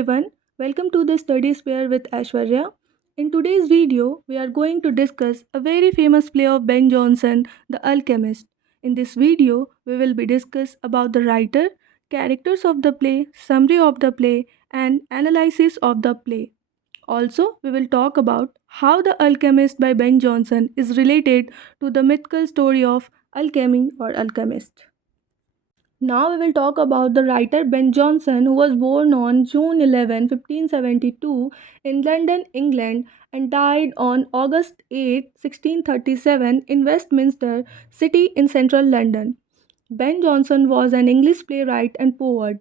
everyone, welcome to the Study Sphere with Aishwarya. In today's video, we are going to discuss a very famous play of Ben Jonson, The Alchemist. In this video, we will be discuss about the writer, characters of the play, summary of the play, and analysis of the play. Also, we will talk about how The Alchemist by Ben Jonson is related to the mythical story of alchemy or alchemist. Now we will talk about the writer Ben Jonson, who was born on June 11, 1572 in London, England, and died on August 8, 1637 in Westminster City in central London. Ben Jonson was an English playwright and poet.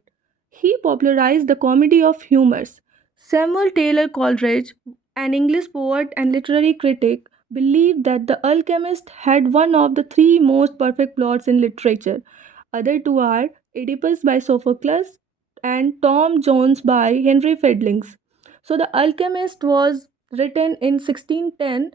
He popularized the comedy of humors. Samuel Taylor Coleridge, an English poet and literary critic, believed that The Alchemist had one of the three most perfect plots in literature. Other two are Oedipus by Sophocles and Tom Jones by Henry Fieldings. So, The Alchemist was written in 1610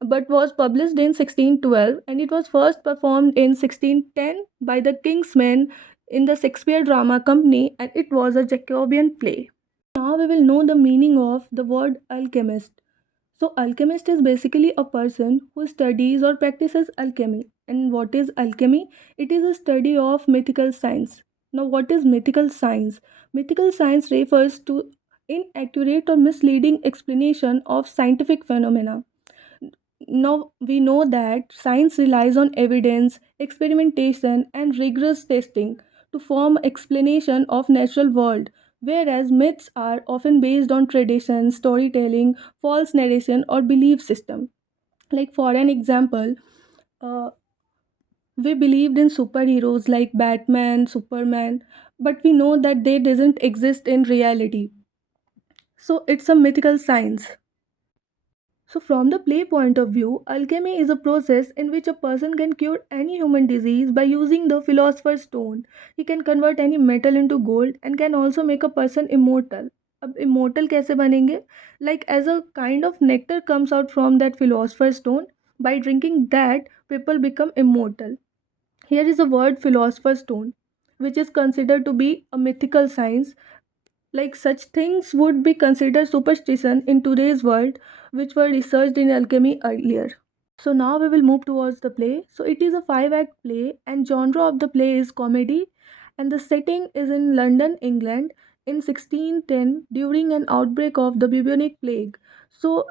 but was published in 1612, and it was first performed in 1610 by the King's Men in the Shakespeare Drama Company, and it was a Jacobean play. Now we will know the meaning of the word alchemist. So, alchemist is basically a person who studies or practices alchemy. And what is alchemy? It is a study of mythical science. Now, what is mythical science? Mythical science refers to inaccurate or misleading explanation of scientific phenomena. Now, we know that science relies on evidence, experimentation, and rigorous testing to form explanation of natural world, whereas myths are often based on tradition, storytelling, false narration, or belief system. Like for an example, uh, we believed in superheroes like Batman, Superman, but we know that they doesn't exist in reality. So it's a mythical science. So, from the play point of view, alchemy is a process in which a person can cure any human disease by using the philosopher's stone. He can convert any metal into gold and can also make a person immortal. अब immortal कैसे बनेंगे? Like as a kind of nectar comes out from that philosopher's stone. By drinking that, people become immortal. Here is the word philosopher's stone, which is considered to be a mythical science, like such things would be considered superstition in today's world, which were researched in alchemy earlier. So now we will move towards the play. So it is a five-act play, and genre of the play is comedy, and the setting is in London, England, in 1610 during an outbreak of the bubonic plague. So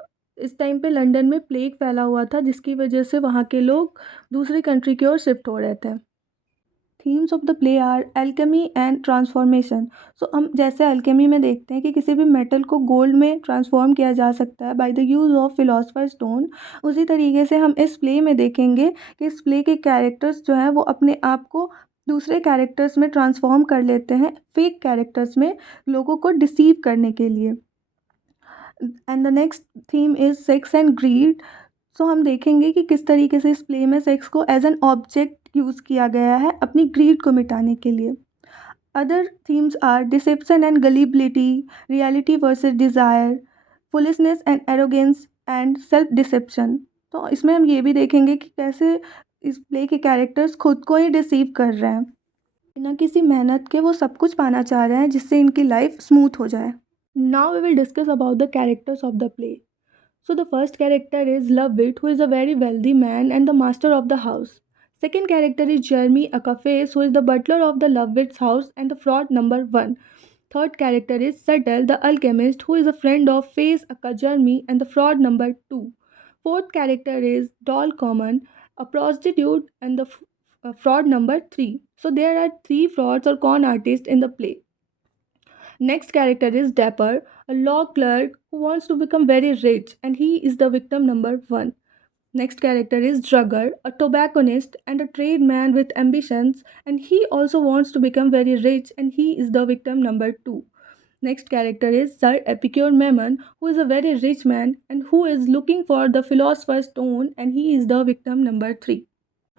इस time पे London में plague फैला हुआ था, जिसकी वजह से वहाँ के लोग दूसरी कंट्री की ओर शिफ्ट हो रहे थे. Themes of the play are alchemy and transformation. So हम जैसे अल्केमी में देखते हैं कि किसी भी मेटल को गोल्ड में ट्रांसफॉर्म किया जा सकता है by the use of philosopher stone, उसी तरीके से हम इस प्ले में देखेंगे कि इस प्ले के कैरेक्टर्स जो हैं वो अपने आप को दूसरे कैरेक्टर्स में ट्रांसफॉर्म कर लेते हैं, फेक कैरेक्टर्स में, लोगों को डिसीव करने के लिए. And the next theme is sex and greed. So हम देखेंगे कि किस तरीके से इस प्ले में सेक्स को एज एन ऑब्जेक्ट यूज़ किया गया है अपनी ग्रीड को मिटाने के लिए. Other themes are deception and gullibility, reality versus desire, foolishness and arrogance and self deception. तो इसमें हम ये भी देखेंगे कि कैसे इस प्ले के कैरेक्टर्स खुद को ही डिसीव कर रहे हैं, बिना किसी मेहनत के वो सब कुछ पाना चाह रहे हैं जिससे इनकी लाइफ स्मूथ हो जाए. Now we will discuss about the characters of the play. So the first character is Lovewit, who is a very wealthy man and the master of the house. Second character is Jeremy Akaface, who is the butler of the Lovewit's house and the fraud number one. Third character is Settle, the alchemist, who is a friend of Face Aka Jeremy and the fraud number two. Fourth character is Doll Common, a prostitute and the fraud number three. So there are three frauds or con artists in the play. Next character is Dapper, a law clerk who wants to become very rich, and he is the victim number one. Next character is Drugger, a tobacconist and a tradesman with ambitions, and he also wants to become very rich, and he is the victim number two. Next character is Sir Epicure Memon, who is a very rich man and who is looking for the philosopher's stone, and he is the victim number three.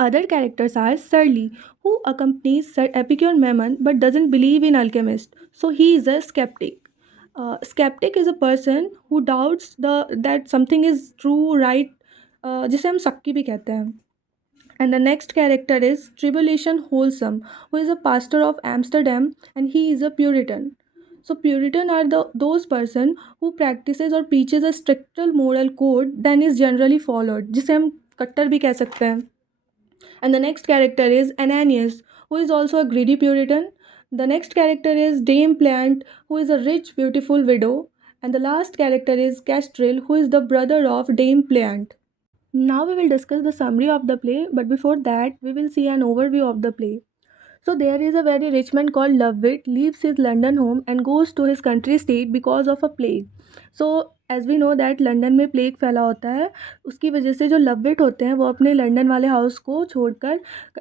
Other characters are Surly, who accompanies Sir Epicure Memon but doesn't believe in alchemists, so he is a skeptic. Skeptic is a person who doubts that something is true, right, जिसे हम शक्की भी कहते हैं. And the next character is Tribulation Wholesome, who is a pastor of Amsterdam and he is a Puritan. So Puritan are those person who practices or preaches a stricter moral code than is generally followed, जिसे हम कट्टर भी कह सकते हैं. And the next character is Ananias, who is also a greedy Puritan. The next character is Dame Plant, who is a rich, beautiful widow. And the last character is Castril, who is the brother of Dame Plant. Now we will discuss the summary of the play, but before that, we will see an overview of the play. So there is a very rich man called Lovewit leaves his London home and goes to his country state because of a plague. So as we know that London में plague फैला होता है, उसकी वजह से जो लवविट होते हैं वो अपने लंदन वाले हाउस को छोड़कर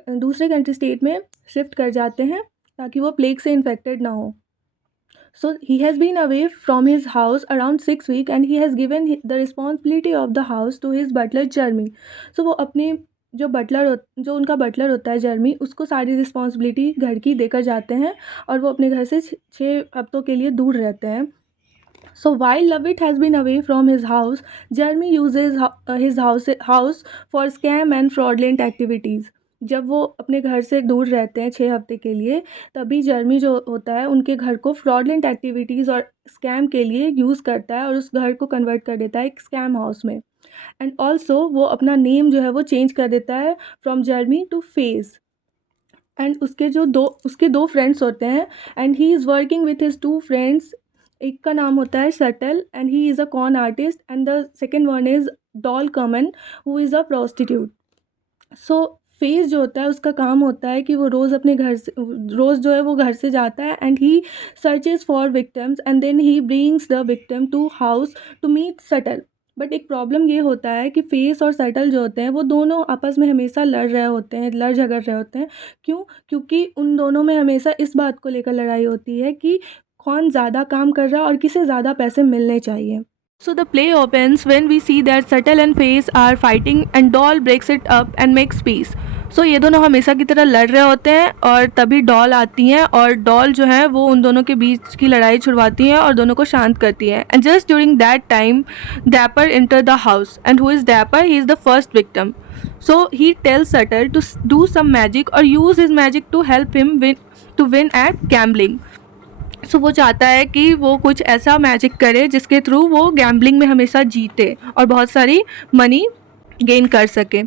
दूसरे कंट्री स्टेट में शिफ्ट कर जाते हैं ताकि वो प्लेग से इन्फेक्टेड ना हो. So he has been away from his house around 6 weeks and he has given the responsibility of the house to his butler Jeremy. So वो अपने जो उनका बटलर होता है जर्मी, उसको सारी रिस्पॉन्सिबिलिटी घर की देकर जाते हैं और वो अपने घर से 6 हफ्तों के लिए दूर रहते हैं. So while Lovett has been away from his house, Jeremy uses his house for scam and fraudulent activities. जब वो अपने घर से दूर रहते हैं 6 हफ्ते के लिए, तभी जर्मी जो होता है उनके घर को फ्रॉडलेंट एक्टिविटीज़ और स्कैम के लिए यूज़ करता है और उस घर को कन्वर्ट कर देता है एक स्कैम हाउस में. एंड ऑल्सो वो अपना नेम जो है वो चेंज कर देता है from Jeremy to Face. And उसके दो फ्रेंड्स होते हैं and he is working with his 2 friends. एक का नाम होता है Subtle and he is a con artist and the second one is Dol Common who is a prostitute. So Face जो होता है उसका काम होता है कि वो रोज़ जो है वो घर से जाता है and he searches for victims and then he brings the victim to house to meet Subtle. But एक प्रॉब्लम ये होता है कि फेस और सटल जो होते हैं वो दोनों आपस में हमेशा लड़ झगड़ रहे होते हैं. क्योंकि उन दोनों में हमेशा इस बात को लेकर लड़ाई होती है कि कौन ज़्यादा काम कर रहा है और किसे ज़्यादा पैसे मिलने चाहिए. So the play opens when we see that Subtle and Face are fighting and Doll breaks it up and makes peace. So ये दोनों हमेशा की तरह लड़ रहे होते हैं और तभी डॉल आती हैं और डॉल जो है वो उन दोनों के बीच की लड़ाई छुड़वाती हैं और दोनों को शांत करती हैं. And just during that time, Dapper entered the house. And who is Dapper? He is the first victim. So he tells Subtle to do some magic or use his magic to help him win at gambling. सो वो चाहता है कि वो कुछ ऐसा magic करे जिसके through वो गैम्बलिंग में हमेशा जीते और बहुत सारी मनी गेन कर सके.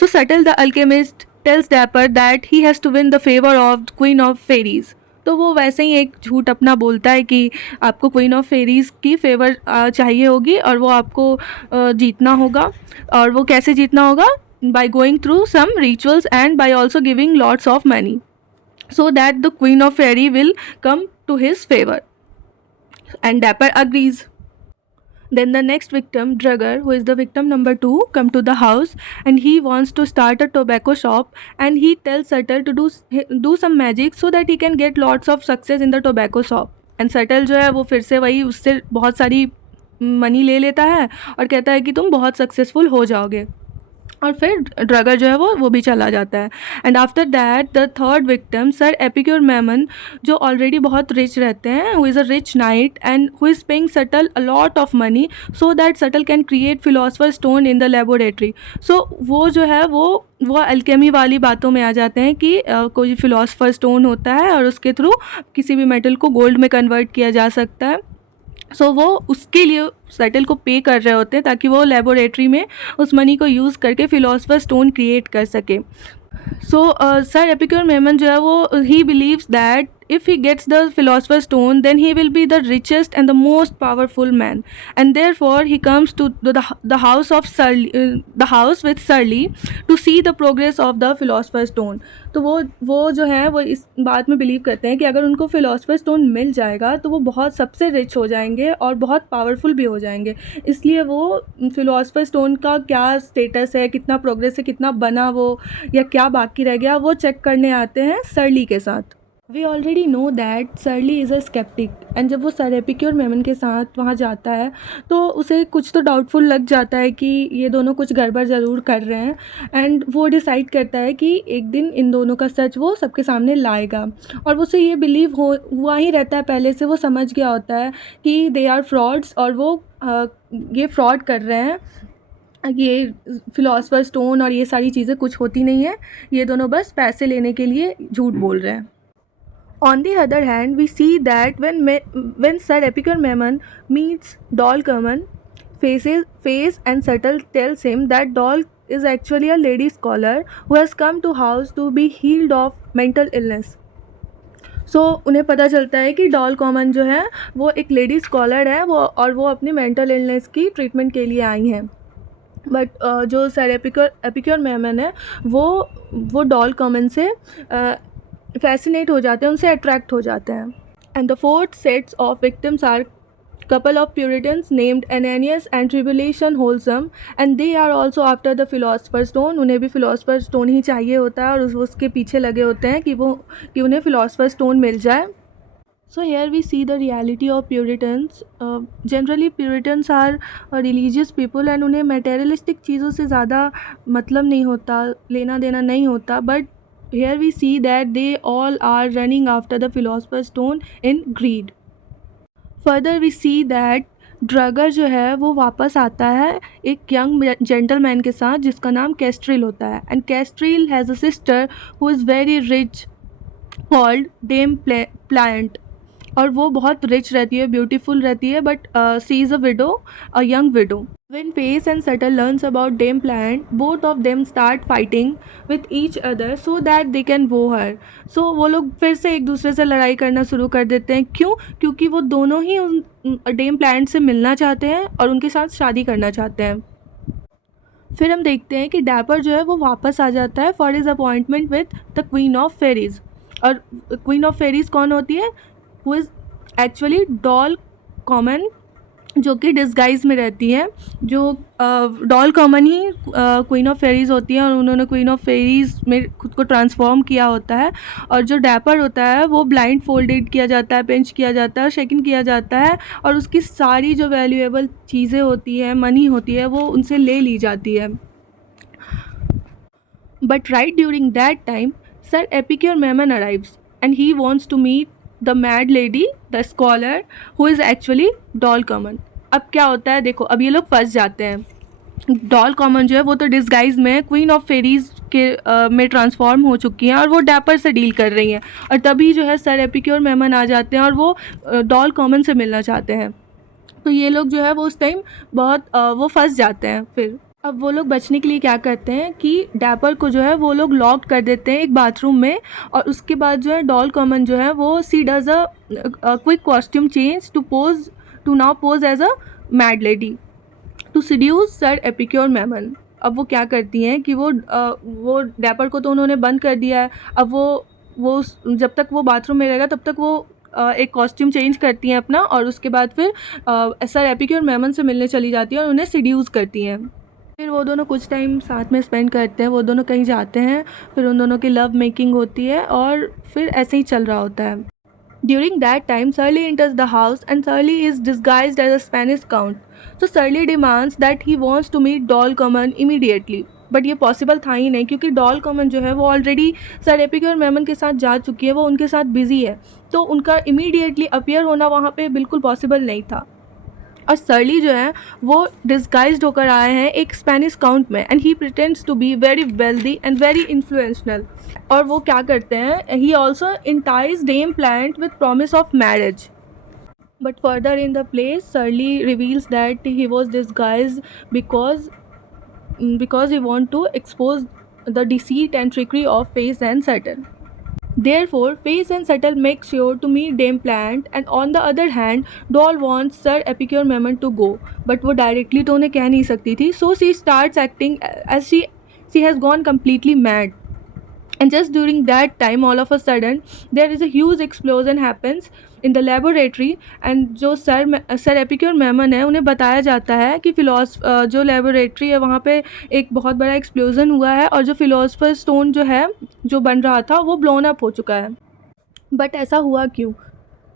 So Subtle the alchemist tells Dapper that he has to win the favour of queen of fairies. तो वो वैसे ही एक झूठ अपना बोलता है कि आपको क्वीन ऑफ फेरीज़ की फेवर चाहिए होगी और वो आपको जीतना होगा. और वो कैसे जीतना होगा? By going through some rituals and by also giving lots of money so that the queen of fairy will come to his favor. And Dapper agrees. Then the next victim, Drugger, who is the victim number 2, come to the house and he wants to start a tobacco shop and he tells Subtle to do some magic so that he can get lots of success in the tobacco shop. And Subtle जो है वो फिर से वही उससे बहुत सारी money ले लेता है और कहता है कि तुम बहुत सक्सेसफुल हो जाओगे और फिर ड्रगर जो है वो भी चला जाता है. And after that the third victim Sir Epicure Mammon जो ऑलरेडी बहुत रिच रहते हैं, who is a rich knight and who is paying Subtle a lot of money so that Subtle can create philosopher stone in the laboratory. So वो जो है वो Alchemy वाली बातों में आ जाते हैं कि कोई फिलोसफर स्टोन होता है और उसके थ्रू किसी भी मेटल को गोल्ड में कन्वर्ट किया जा सकता है. सो वो उसके लिए सटल को पे कर रहे होते हैं ताकि वो लेबोरेटरी में उस मनी को यूज़ करके फिलोसफर स्टोन क्रिएट कर सके. सो सर एपिक्योर मेमन जो है वो he believes that if he gets the philosopher's stone then he will be the richest and the most powerful man and therefore he comes to the house of Surly, the house with Surly to see the progress of the philosopher's stone. तो वो जो है वो इस बात में believe करते हैं कि अगर उनको फिलोसफर स्टोन मिल जाएगा तो वो बहुत सबसे रिच हो जाएंगे और बहुत पावरफुल भी हो जाएंगे. इसलिए वो फिलोसफर स्टोन का क्या स्टेटस है, कितना प्रोग्रेस है, कितना बना वो या क्या बाकी रह गया, वो चेक करने आते हैं सर्ली के साथ. We already know that Surly is a sceptic and जब वो सर एपिक्योर मेमन के साथ वहाँ जाता है तो उसे कुछ तो डाउटफुल लग जाता है कि ये दोनों कुछ गड़बड़ ज़रूर कर रहे हैं. एंड वो डिसाइड करता है कि एक दिन इन दोनों का सच वो सबके सामने लाएगा. और उसे ये बिलीव हुआ ही रहता है, पहले से वो समझ गया होता है कि दे आर फ्रॉड्स और वो ये फ्रॉड कर रहे हैं. ये फिलोसफर स्टोन और ये सारी चीज़ें कुछ होती नहीं है, ये दोनों बस पैसे लेने के लिए झूठ बोल रहे हैं. On the other hand, we see that when Sir Epicure Memon meets Doll Common, Face and Subtle tells him that Doll is actually a lady scholar who has come to house to be healed of mental illness. सो उन्हें पता चलता है कि doll common जो है वो एक lady scholar है वो अपनी मेंटल इलनेस की ट्रीटमेंट के लिए आई हैं. बट जो सर एपिक्योर मेमन है वो डॉल कॉमन से फैसिनेट हो जाते हैं, उनसे अट्रैक्ट हो जाते हैं. And the fourth sets of victims are couple of Puritans named Ananias and Tribulation Wholesome, and they are also after the Philosopher's Stone. उन्हें भी Philosopher's Stone ही चाहिए होता है और उसके पीछे लगे होते हैं कि उन्हें Philosopher's Stone मिल जाए. So here we see the reality of Puritans. Generally Puritans are religious people and उन्हें materialistic चीज़ों से ज़्यादा मतलब नहीं होता, लेना देना नहीं होता. But here we see that they all are running after the Philosopher's Stone in greed. Further we see that Drugger जो है वो वापस आता है एक यंग जेंटलमैन के साथ जिसका नाम कैस्ट्रिल होता है. And Kastril has a sister who is very rich called Dame Pliant, और वो बहुत रिच रहती है, ब्यूटीफुल रहती है, but she is a widow, a young widow. When Pace and Subtle learns about Dame Plant, both of them start fighting with each other so that they can woo her. So वो लोग फिर से एक दूसरे से लड़ाई करना शुरू कर देते हैं. क्यों? क्योंकि वो दोनों ही उन डेम प्लांट से मिलना चाहते हैं और उनके साथ शादी करना चाहते हैं. फिर हम देखते हैं कि डैपर जो है वो वापस आ जाता है for his appointment with the queen of ferries. और क्वीन ऑफ फेरीज़ कौन होती है? Who is actually Dol common, जो कि डिस्गाइज में रहती है. जो doll common he queen of ferries होती है और उन्होंने क्वीन ऑफ फेरीज़ में खुद को ट्रांसफॉर्म किया होता है. और जो डैपर होता है वो ब्लाइंड फोल्डेड किया जाता है, पिंच किया जाता है, शेकिन किया जाता है, और उसकी सारी जो वैल्यूएबल चीज़ें होती है, मनी होती है, वो उनसे ले ली जाती है. But right during that time sir Epicure Mammon arrives and he wants to meet the mad lady, the scholar who is actually Dol Common. अब क्या होता है, देखो अब ये लोग फंस जाते हैं. डॉल कॉमन जो है वो तो डिस्गाइज में क्वीन ऑफ फेरीज़ के में ट्रांसफॉर्म हो चुकी हैं और वो डैपर से डील कर रही हैं. और तभी जो है सर एपिक्योर मेमन आ जाते हैं और वो डॉल कॉमन से मिलना चाहते हैं. तो ये लोग जो है वो उस टाइम बहुत वो फंस जाते हैं. फिर अब वो लोग बचने के लिए क्या करते हैं कि डैपर को जो है वो लोग लॉक कर देते हैं एक बाथरूम में. और उसके बाद जो है डॉल कॉमन जो है वो she does a quick costume change to now pose as a mad lady to seduce Sir Epicure Mammon. अब वो क्या करती हैं कि वो डैपर को तो उन्होंने बंद कर दिया है. अब वो जब तक वो बाथरूम में रहेगा तब तक वो एक कॉस्ट्यूम चेंज करती हैं अपना, और उसके बाद फिर सर एपिक्योर मेमन से मिलने चली जाती हैं और उन्हें सीड्यूस करती हैं. फिर वो दोनों कुछ टाइम साथ में स्पेंड करते हैं, वो दोनों कहीं जाते हैं, फिर उन दोनों की लव मेकिंग होती है और फिर ऐसे ही चल रहा होता है. During that time, Surly enters the house and Surly is disguised as a Spanish count. So Surly demands that he wants to meet Doll Common immediately. But ये पॉसिबल था ही नहीं क्योंकि डॉल कॉमन जो है वो ऑलरेडी सर एपिक्योर मेमन के साथ जा चुकी है, वो उनके साथ बिजी है, तो उनका इमीडिएटली अपीयर होना वहाँ पे बिल्कुल पॉसिबल नहीं था. और सर्ली जो है वो डिस्गाइज्ड होकर आए हैं एक स्पेनिश काउंट में, and he pretends to be very wealthy and very influential. और वो क्या करते हैं, he also entices Dame Pliant with promise of marriage. But further in the play Surly reveals that he was disguised because he want to expose the deceit and trickery of Face and Subtle. Therefore, Face and Subtle make sure to meet Dame Plant, and on the other hand, Doll wants Sir Epicure Memon to go, but वो directly तो उन्हें कह नहीं सकती थी, so she starts acting as she has gone completely mad. And just during that time, all of a sudden, there is a huge explosion happens in the laboratory, and जो sir Epicure Memon है उन्हें बताया जाता है कि जो laboratory है वहाँ पे एक बहुत बड़ा एक्सप्लोजन हुआ है और जो फिलोसफर स्टोन जो है जो बन रहा था वो ब्लोन अप हो चुका है. बट ऐसा हुआ क्यों?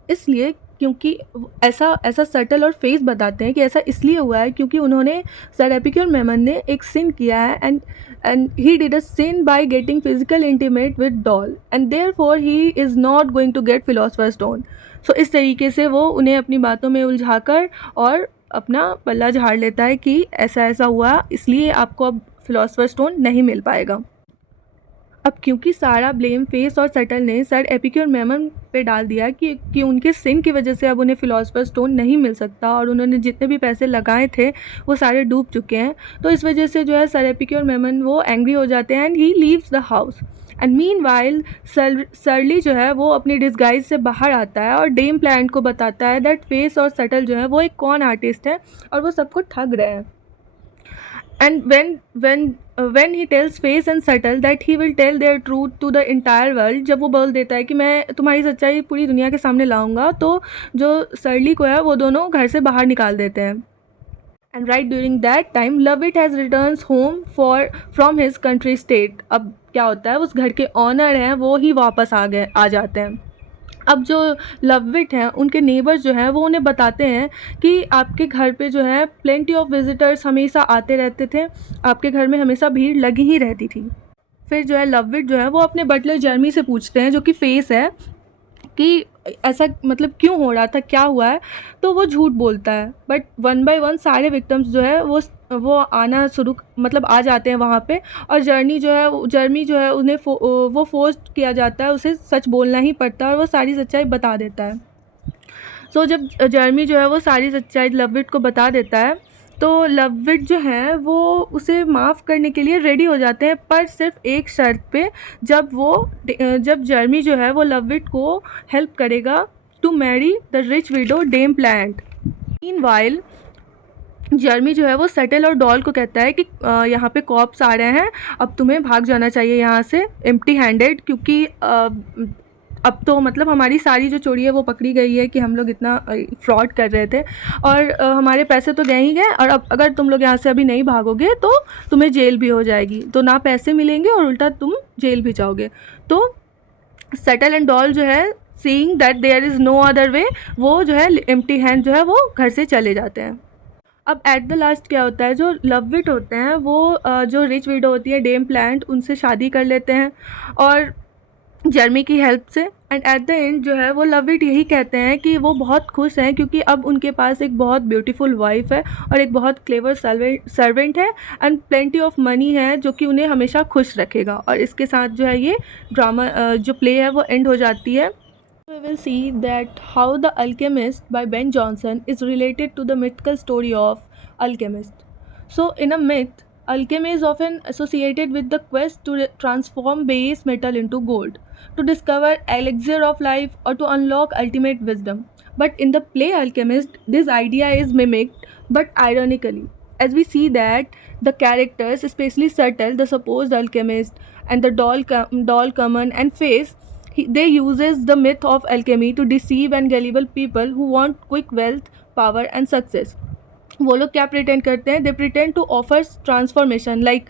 इसलिए क्योंकि ऐसा सटल और फेस बताते हैं कि ऐसा इसलिए हुआ है क्योंकि उन्होंने सर एपिक्योर मेमन ने एक सिन किया है, and he did a sin by getting physical intimate with Dol, and therefore he is not going to get philosopher stone. So इस तरीके से वो उन्हें अपनी बातों में उलझाकर और अपना पल्ला झाड़ लेता है कि ऐसा ऐसा हुआ, इसलिए आपको अब फिलोसफर स्टोन नहीं मिल पाएगा. अब क्योंकि सारा ब्लेम फेस और सटल ने सर एपिक्योर मेमन पे डाल दिया कि उनके सिन की वजह से अब उन्हें फिलोसफर स्टोन नहीं मिल सकता और उन्होंने जितने भी पैसे लगाए थे वो सारे डूब चुके हैं। तो इस वजह से जो है सर एपिक्योर मेमन वो एंग्री हो जाते हैं and he leaves the house. And mean while सरली जो है वो अपनी डिस्गाइज से बाहर आता है और डेम प्लांट को बताता है दैट फेस और सटल जो है वो एक कॉन आर्टिस्ट है और वो सबको ठग रहे हैं। And when he tells Face and Subtle that he will tell their truth to the entire world, जब वो बोल देता है कि मैं तुम्हारी सच्चाई पूरी दुनिया के सामने लाऊंगा, तो जो सरली को है वो दोनों घर से बाहर निकाल देते हैं। And right during that time Lovewit has returns home from his country state. अब क्या होता है, उस घर के ऑनर हैं वो ही वापस आ जाते हैं। अब जो लविट हैं उनके नेबर्स जो हैं वो उन्हें बताते हैं कि आपके घर पे जो है प्लेंटी ऑफ विजिटर्स हमेशा आते रहते थे, आपके घर में हमेशा भीड़ लगी ही रहती थी। फिर जो है लविट जो है वो अपने बटलर जर्मी से पूछते हैं, जो कि फेस है, कि ऐसा मतलब क्यों हो रहा था, क्या हुआ है। तो वो झूठ बोलता है, बट वन बाय वन सारे विक्टिम्स जो है वो आना शुरू मतलब आ जाते हैं वहाँ पे। और जर्मी जो है उन्हें वो फोर्स किया जाता है, उसे सच बोलना ही पड़ता है और वो सारी सच्चाई बता देता है। सो जब जर्मी जो है वो सारी सच्चाई लविट को बता देता है तो लविट जो है वो उसे माफ़ करने के लिए रेडी हो जाते हैं, पर सिर्फ एक शर्त पे, जब जर्मी जो है वो लविट को हेल्प करेगा to marry the rich widow Dame Pliant. Meanwhile Jeremy जो है वो सटल और डॉल को कहता है कि यहाँ पे कॉप्स आ रहे हैं, अब तुम्हें भाग जाना चाहिए यहाँ से एम्प्टी हैंडेड, क्योंकि अब तो मतलब हमारी सारी जो चोरी है वो पकड़ी गई है कि हम लोग इतना फ्रॉड कर रहे थे और हमारे पैसे तो गए ही गए, और अब अगर तुम लोग यहाँ से अभी नहीं भागोगे तो तुम्हें जेल भी हो जाएगी, तो ना पैसे मिलेंगे और उल्टा तुम जेल भी जाओगे। तो सटल एंड डॉल जो है seeing that there is no other way, वो जो है एम्प्टी हैंड जो है वो घर से चले जाते हैं। अब एट द लास्ट क्या होता है, जो लविट होते हैं वो जो रिच विडो होती है डेम प्लांट, उनसे शादी कर लेते हैं और जर्मी की हेल्प से। एंड एट द एंड जो है वो लविट यही कहते हैं कि वो बहुत खुश हैं क्योंकि अब उनके पास एक बहुत ब्यूटीफुल वाइफ है और एक बहुत क्लेवर सर्वेंट है एंड प्लेंटी ऑफ मनी है जो कि उन्हें हमेशा खुश रखेगा। और इसके साथ जो है ये ड्रामा जो प्ले है वो एंड हो जाती है। We will see that how The Alchemist by Ben Jonson is related to the mythical story of alchemist. So in a myth, alchemy is often associated with the quest to transform base metal into gold, to discover elixir of life, or to unlock ultimate wisdom. But in the play Alchemist, this idea is mimicked, but ironically, as we see that the characters, especially Subtle, the supposed alchemist, and the doll Kaman and Face, they uses the myth of alchemy to deceive and gullible people who want quick wealth, power and success. वो लोग क्या pretend करते हैं, they pretend to offer transformation like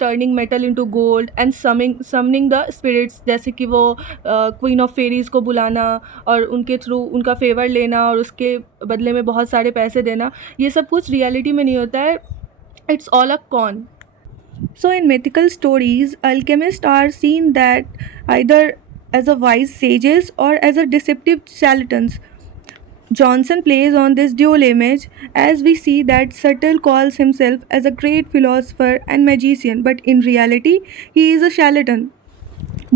turning metal into gold and summoning the spirits, जैसे कि वो queen of ferries को बुलाना और उनके थ्रू उनका फेवर लेना और उसके बदले में बहुत सारे पैसे देना। ये सब कुछ रियलिटी में नहीं होता है, it's all a con. So in mythical stories, alchemists are seen that either as a wise sages or as a deceptive charlatans. Johnson plays on this dual image, as we see that Subtle calls himself as a great philosopher and magician, but in reality he is a charlatan.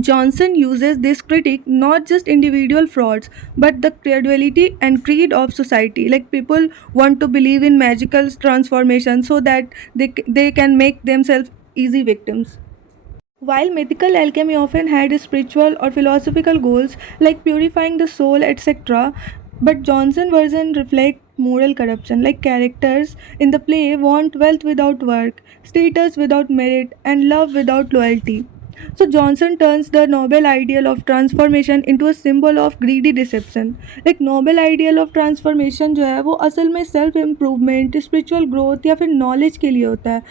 Johnson uses this critique not just individual frauds but the credulity and greed of society. Like people want to believe in magical transformation so that they can make themselves easy victims. While mythical alchemy often had spiritual or philosophical goals like purifying the soul, etc., but Johnson version reflect moral corruption. Like characters in the play want wealth without work, status without merit, and love without loyalty. So Johnson turns the noble ideal of transformation into a symbol of greedy deception. Like noble ideal of transformation जो है वो असल में self improvement, spiritual growth या फिर knowledge के लिए होता है,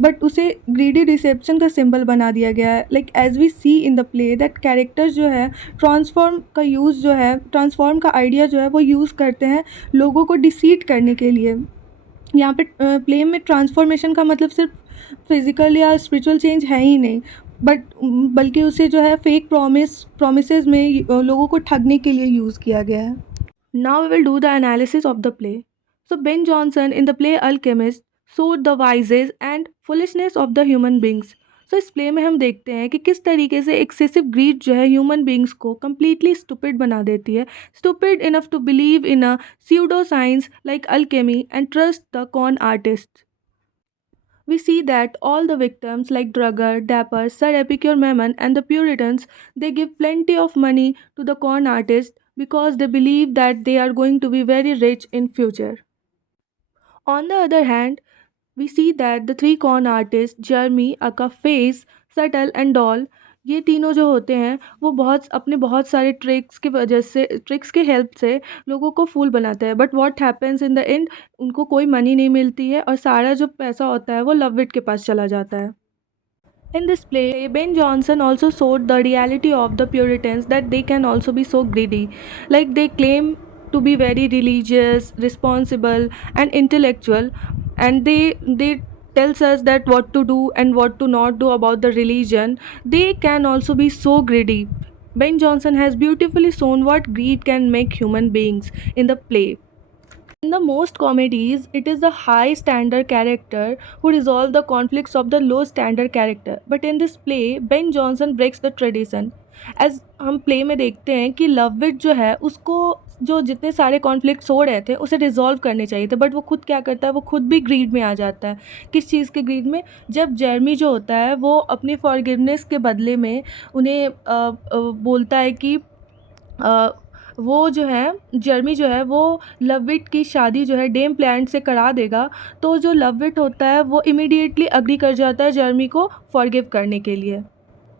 बट उसे ग्रीडी डिसेप्शन का सिंबल बना दिया गया है। Like as we see in the play that characters जो है ट्रांसफॉर्म का आइडिया जो है वो यूज़ करते हैं लोगों को डिसीट करने के लिए। यहाँ पे प्ले में ट्रांसफॉर्मेशन का मतलब सिर्फ फिजिकल या स्पिरिचुअल चेंज है ही नहीं, बल्कि उसे जो है फेक प्रोमिसेस में लोगों को ठगने के लिए यूज़ किया गया है। Now we will do the analysis of the play. So Ben Jonson in the play Alchemist showed the vices and foolishness of the human beings. सो इस प्ले में हम देखते हैं कि किस तरीके से एक्सेसिव ग्रीड जो है ह्यूमन बींग्स को कम्प्लीटली स्टूपिड बना देती है, stupid enough to believe in a pseudo science like alchemy and trust the con artists. We see that all the victims like Drugger, Dapper, Sir Epicure Mammon and the Puritans, they give plenty of money to the con artists because they believe that they are going to be very rich in future. On the other hand, we see that the three con artists Jeremy, Aka, Face, Subtle and Doll, ये तीनों जो होते हैं वो बहुत सारे tricks के help से लोगों को फूल बनाते हैं, but what happens in the end, उनको कोई मनी नहीं मिलती है और सारा जो पैसा होता है वो लवविट के पास चला जाता है. In this play, Ben Jonson also showed the reality of the Puritans, that they can also be so greedy. Like they claim to be very religious, responsible, and intellectual, and they tells us that what to do and what to not do about the religion. They can also be so greedy. Ben Jonson has beautifully shown what greed can make human beings in the play. In the most comedies, it is the high standard character who resolve the conflicts of the low standard character. But in this play, Ben Jonson breaks the tradition. As हम play में देखते हैं कि लवविट जो है उसको जो जितने सारे कॉन्फ्लिक्ट्स हो रहे थे उसे रिजॉल्व करने चाहिए थे, बट वो खुद क्या करता है, वो खुद भी ग्रीड में आ जाता है. किस चीज़ के ग्रीड में? जब जेरमी जो होता है वो अपनी फॉरगिवनेस के बदले में उन्हें बोलता है कि वो जो है जेरमी जो है वो लवविट की शादी जो है डेम प्लांट से करा देगा. तो जो लवविट होता है वो इमीडिएटली अग्री कर जाता है जेरमी को फॉरगिव करने के लिए.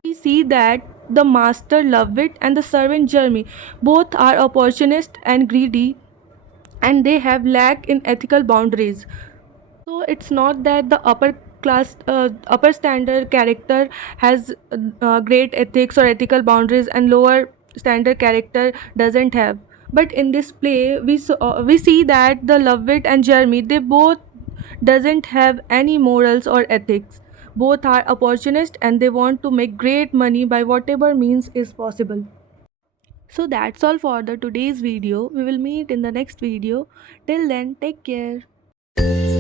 We see that the master Lovewit and the servant Jeremy both are opportunist and greedy and they have lack in ethical boundaries. So it's not that the upper standard character has great ethics or ethical boundaries and lower standard character doesn't have. But in this play we see that the Lovett and Jeremy, they both doesn't have any morals or ethics. Both are opportunists and they want to make great money by whatever means is possible. So that's all for the today's video. We will meet in the next video. Till then, take care.